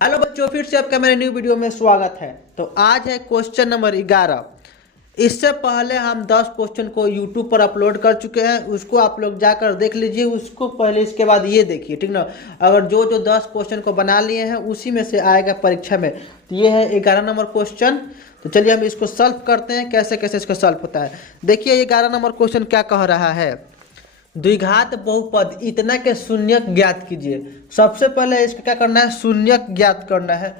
Hello बच्चों, फिर से आपका मेरे न्यू वीडियो में स्वागत है। तो आज है क्वेश्चन नंबर 11। इससे पहले हम 10 क्वेश्चन को यूट्यूब पर अपलोड कर चुके हैं, उसको आप लोग जाकर देख लीजिए। उसको पहले इसके बाद ये देखिए, ठीक ना। अगर जो जो 10 क्वेश्चन को बना लिए हैं उसी में से आएगा परीक्षा में। तो ये है 11 नंबर क्वेश्चन। तो चलिए हम इसको सॉल्व करते हैं, कैसे कैसे इसको सॉल्व होता है। देखिए 11 नंबर क्वेश्चन क्या कह रहा है। द्विघात बहुपद इतना के शून्यक ज्ञात कीजिए। सबसे पहले इसका क्या करना है, शून्यक ज्ञात करना है।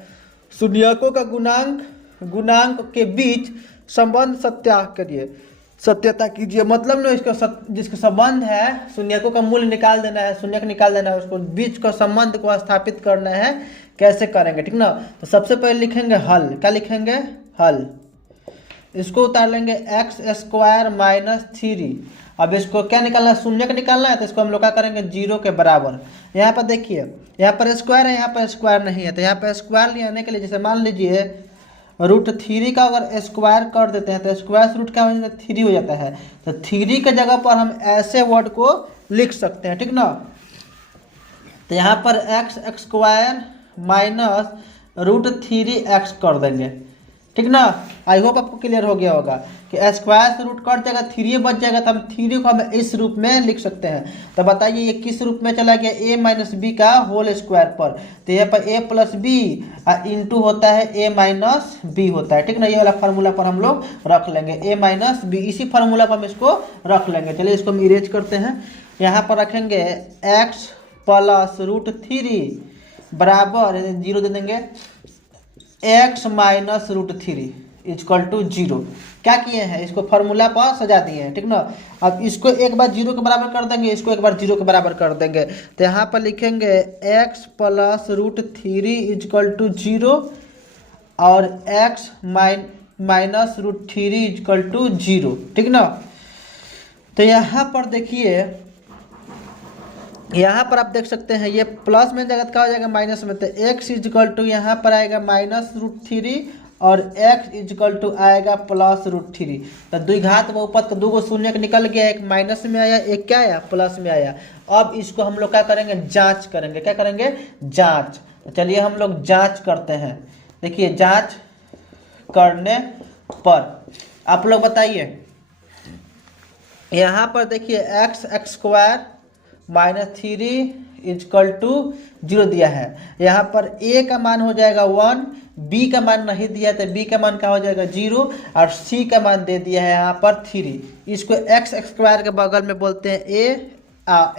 शून्यकों का गुणांक के बीच संबंध सत्यता कीजिए। मतलब ना इसका जिसका संबंध है, शून्यकों का मूल्य निकाल देना है, शून्यक निकाल देना है, उसको बीच का संबंध को स्थापित करना है। कैसे करेंगे, ठीक ना। तो सबसे पहले लिखेंगे हल। क्या लिखेंगे, हल। इसको उतार लेंगे एक्स स्क्वायर माइनस 3। अब इसको क्या निकालना है, शून्य का निकालना है। तो इसको हम लोग क्या करेंगे, 0 के बराबर। यहाँ पर देखिए, यहाँ पर स्क्वायर है, यहाँ पर स्क्वायर नहीं है। तो यहाँ पर स्क्वायर ले आने के लिए जैसे मान लीजिए √3 का अगर स्क्वायर कर देते हैं तो स्क्वायर से रूट क्या हो जाता है, 3 हो जाता है। तो 3 के जगह पर हम ऐसे वर्ड को लिख सकते हैं, ठीक ना। तो यहाँ पर एक्स स्क्वायर माइनस √3x कर देंगे, ठीक ना। आई होप आपको क्लियर हो गया होगा कि स्क्वायर से रूट कट जाएगा, 3 बच जाएगा। तो हम 3 को हम इस रूप में लिख सकते हैं। तो बताइए ये किस रूप में चला गया, a माइनस बी का होल स्क्वायर पर। तो यहाँ पर a प्लस बी इंटू होता है a माइनस बी होता है, ठीक ना। ये वाला फार्मूला पर हम लोग रख लेंगे a माइनस बी, इसी फार्मूला पर हम इसको रख लेंगे। चलिए इसको हम इरेज करते हैं। यहाँ पर रखेंगे x प्लस √3 बराबर 0 दे देंगे, x माइनस √3 इजक्वल टू 0। क्या किए हैं, इसको फार्मूला पर सजा दिए हैं, ठीक ना। अब इसको एक बार 0 के बराबर कर देंगे, इसको एक बार 0 के बराबर कर देंगे। तो यहाँ पर लिखेंगे x प्लस √3 इजक्वल टू 0 और x माइनस √3 इजक्वल टू 0, ठीक ना। तो यहाँ पर देखिए, यहाँ पर आप देख सकते हैं ये प्लस में जगह क्या हो जाएगा, माइनस में। तो x इजक्वल टू यहाँ पर आएगा माइनस √3 और x इजक्वल टू आएगा प्लस √3। तो द्विघात बहुपद का 2 शून्य निकल गया, एक माइनस में आया, एक क्या आया, प्लस में आया। अब इसको हम लोग क्या करेंगे, जांच करेंगे। क्या करेंगे, जांच। तो चलिए हम लोग जांच करते हैं। देखिए जांच करने पर आप लोग बताइए, यहाँ पर देखिए X square minus 3 equal to 0 दिया है। यहाँ पर a का मान हो जाएगा 1, b का मान नहीं दिया तो b का मान क्या हो जाएगा 0, और c का मान दे दिया है यहाँ पर 3। इसको एक्स स्क्वायर के बगल में बोलते हैं a,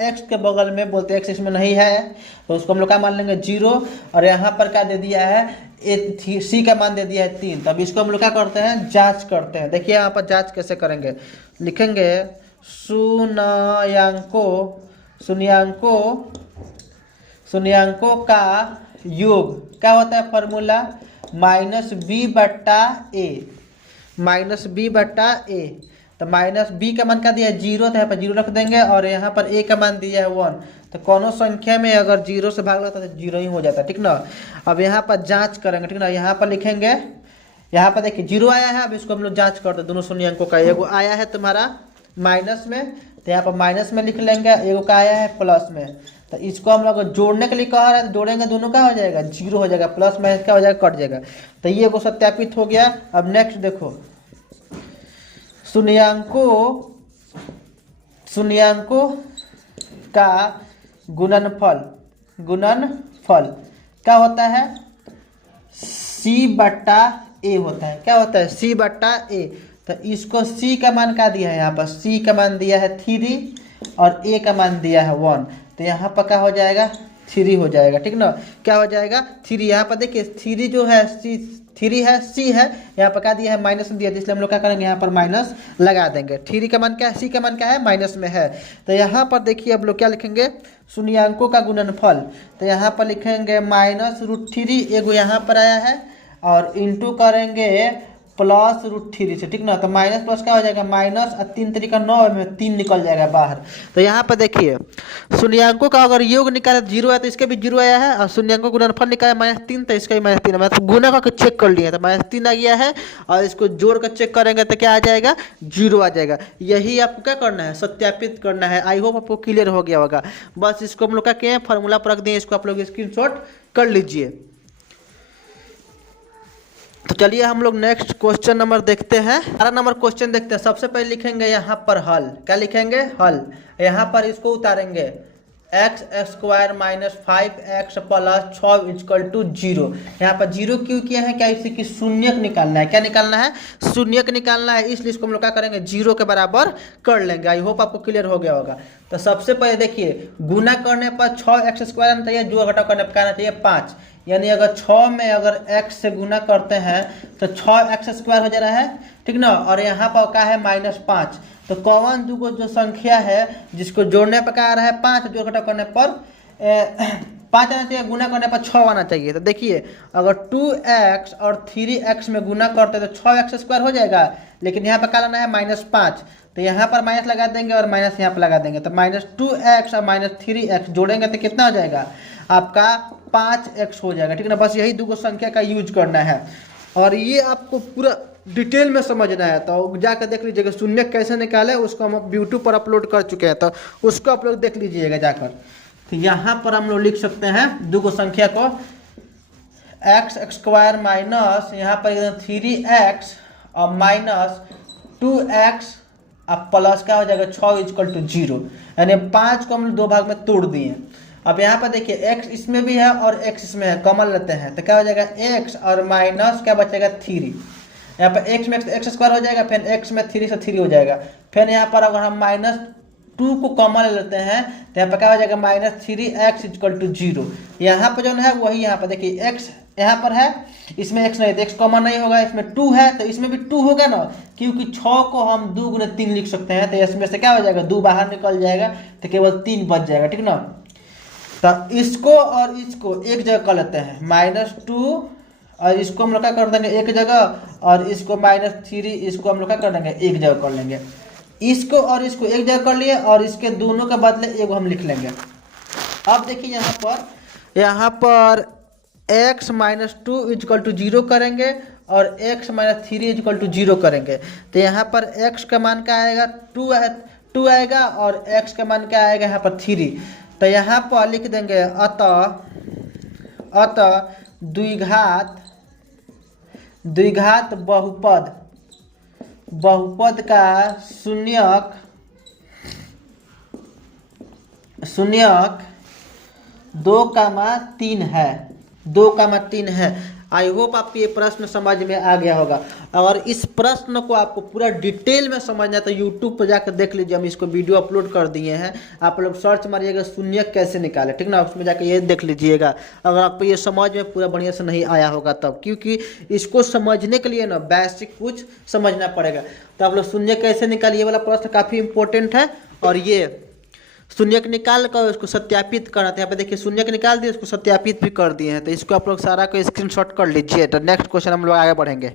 x के बगल में बोलते हैं x, इसमें नहीं है तो उसको हम लोग क्या मान लेंगे 0। और यहाँ पर क्या दे दिया है, c का मान दे दिया है 3। तब इसको हम लोग क्या करते हैं, जाँच करते हैं। देखिए यहाँ पर जाँच कैसे करेंगे, लिखेंगे शून्यांकों का योग क्या होता है, फार्मूला माइनस बी बट्टा ए। तो माइनस बी का मान क्या दिया है 0, तो यहाँ पर 0 रख देंगे, और यहाँ पर ए का मान दिया है 1। तो कोनो संख्या में अगर 0 से भाग लगता है तो 0 ही हो जाता है, ठीक ना। अब यहाँ पर जांच करेंगे, ठीक ना। यहाँ पर लिखेंगे, यहाँ पर देखिए 0 आया है। अब इसको हम लोग जाँच करते हैं, दोनों शून्यांकों का। एगो आया है तुम्हारा माइनस में, तो यहाँ पर माइनस में लिख लेंगे, एगो का आया है प्लस में। तो इसको हम लोग जोड़ने के लिए कह रहे हैं, तो जोड़ेंगे दोनों का हो जाएगा 0 हो जाएगा, प्लस माइनस क्या हो जाएगा, कट जाएगा। तो ये को सत्यापित हो गया। अब नेक्स्ट देखो, शून्यांकों का गुणनफल क्या होता है, c बट्टा a होता है। क्या होता है, c बट्टा a। तो इसको c का मान क्या दिया है, यहाँ पर c का मान दिया है 3 और a का मान दिया है 1। तो यहाँ पर क्या हो जाएगा, 3 हो जाएगा, ठीक ना। क्या हो जाएगा 3। यहाँ पर देखिए 3 जो है c है, यहाँ पर क्या दिया है, माइनस में दिया, इसलिए हम लोग क्या करेंगे, यहाँ पर माइनस लगा देंगे। 3 का मान क्या है, c का मान क्या है, माइनस में है। तो यहाँ पर देखिए अब लोग क्या लिखेंगे, शून्यांकों का गुणनफल। तो यहाँ पर लिखेंगे माइनस √3, एगो यहाँ पर आया है, और इंटू करेंगे प्लस √3 से, ठीक ना। तो माइनस प्लस क्या हो जाएगा, माइनस, और 3 3 का 9 में 3 निकल जाएगा बाहर। तो यहाँ पर देखिए शून्यांकों का अगर योग निकाले 0 है तो इसके भी 0 आया है, और शून्यांकों का गुणनफल निकाले -3 तो इसका भी -3 है। मतलब गुना करके चेक कर लिया तो -3 आ गया है, और इसको जोड़ कर चेक करेंगे तो क्या आ जाएगा, 0 आ जाएगा। यही आपको क्या करना है, सत्यापित करना है। आई होप आपको क्लियर हो गया होगा। बस इसको हम लोग क्या किए, फार्मूला पर रख दिए, इसको आप लोग स्क्रीनशॉट कर लीजिए। तो चलिए हम लोग नेक्स्ट क्वेश्चन नंबर देखते हैं। 12 नंबर क्वेश्चन देखते हैं। सबसे पहले लिखेंगे यहाँ पर हल, क्या लिखेंगे, हल। यहाँ पर इसको उतारेंगे, x square minus 5x plus 6 equal to 0। यहाँ पर 0 क्यों किया है, क्या इसी की शून्यक निकालना है, क्या निकालना है, शून्यक निकालना है, इसलिए इसको हम लोग क्या करेंगे, 0 के बराबर कर लेंगे। आई होप आपको क्लियर हो गया होगा। तो सबसे पहले देखिए, गुना करने पर 6x स्क्वायर आना चाहिए, जोड़ घटाव करने पर क्या आना चाहिए, 5। यानी अगर 6 में अगर x से गुना करते हैं तो 6x स्क्वायर हो जा रहा है, ठीक ना। और यहाँ पर क्या है, -5। तो कौन दूगो जो संख्या है जिसको जोड़ने पर क्या आ रहा है, 5, जोड़ घटाव करने पर 5 आना चाहिए, गुना करने पर 6 आना चाहिए। तो देखिए, अगर 2x और 3x में गुना करते हैं तो 6x स्क्वायर हो जाएगा, लेकिन यहाँ पर क्या लाना है, -5। तो यहाँ पर माइनस लगा देंगे और माइनस यहाँ पर लगा देंगे, तो -2x और -3x जोड़ेंगे तो कितना हो जाएगा आपका, 5x हो जाएगा, ठीक ना। बस यही दो संख्या का यूज करना है और ये आपको पूरा डिटेल में समझना है। तो जाकर देख लीजिएगा शून्य कैसे निकाले, उसको हम यूट्यूब पर अपलोड कर चुके हैं, तो उसको आप लोग देख लीजिएगा जाकर। तो यहाँ पर हम लोग लिख सकते हैं दो संख्या को, एक्स स्क्वायर माइनस यहाँ पर 3x और माइनस 2x अब प्लस क्या हो जाएगा, 6 इक्वल टू 0। यानी 5 को हम दो भाग में तोड़ दिए। अब यहाँ पर देखिए, x इसमें भी है और x इसमें है, कॉमन लेते हैं तो क्या हो जाएगा, x और माइनस क्या बचेगा, 3। यहाँ पर x में x स्क्वायर हो जाएगा, फिर x में 3 से 3 हो जाएगा। फिर यहाँ पर अगर हम -2 को कॉमन ले लेते हैं तो यहाँ पर क्या हो जाएगा, -3x इक्वल टू 0। यहाँ पर जो है वही, यहाँ पर देखिए x यहाँ पर है, इसमें x नहीं, तो x कॉमन नहीं होगा, इसमें 2 है तो इसमें भी 2 होगा ना, क्योंकि 6 को हम 2 गुने 3 लिख सकते हैं। तो इसमें से क्या हो जाएगा, 2 बाहर निकल जाएगा तो केवल 3 बच जाएगा, ठीक ना। तो इसको और इसको एक जगह कर लेते हैं, -2 और इसको हम लोग क्या कर देंगे एक जगह, और इसको -3 इसको हम लोग क्या कर देंगे एक जगह कर लेंगे। इसको और इसको एक जगह कर लिए और इसके दोनों के बदले एगो हम लिख लेंगे। अब देखिए यहाँ पर x -2 इक्वल टू 0 करेंगे और x -3 इक्वल टू 0 करेंगे। तो यहाँ पर x का मान क्या आएगा, 2 आएगा और x का मान क्या आएगा यहाँ पर 3। तो यहाँ पर लिख देंगे अतः द्विघात बहुपद का शून्यक 2,3 है, 2,3 है। आई होप आपको ये प्रश्न समझ में आ गया होगा। अगर इस प्रश्न को आपको पूरा डिटेल में समझना है तो यूट्यूब पर जाकर देख लीजिए, हम इसको वीडियो अपलोड कर दिए हैं। आप लोग सर्च मारिएगा शून्यक कैसे निकाले, ठीक ना, उसमें जाकर ये देख लीजिएगा। अगर आपको ये समझ में पूरा बढ़िया से नहीं आया होगा तब, क्योंकि इसको समझने के लिए ना बेसिक कुछ समझना पड़ेगा। तो आप लोग शून्यक कैसे निकालिए वाला प्रश्न काफ़ी इंपॉर्टेंट है। और ये शून्यक निकाल कर उसको सत्यापित करना था, यहाँ पे देखिए शून्यक निकाल दिए, उसको सत्यापित भी कर दिए हैं। तो इसको आप लोग सारा को स्क्रीनशॉट कर लीजिए। तो नेक्स्ट क्वेश्चन हम लोग आगे बढ़ेंगे।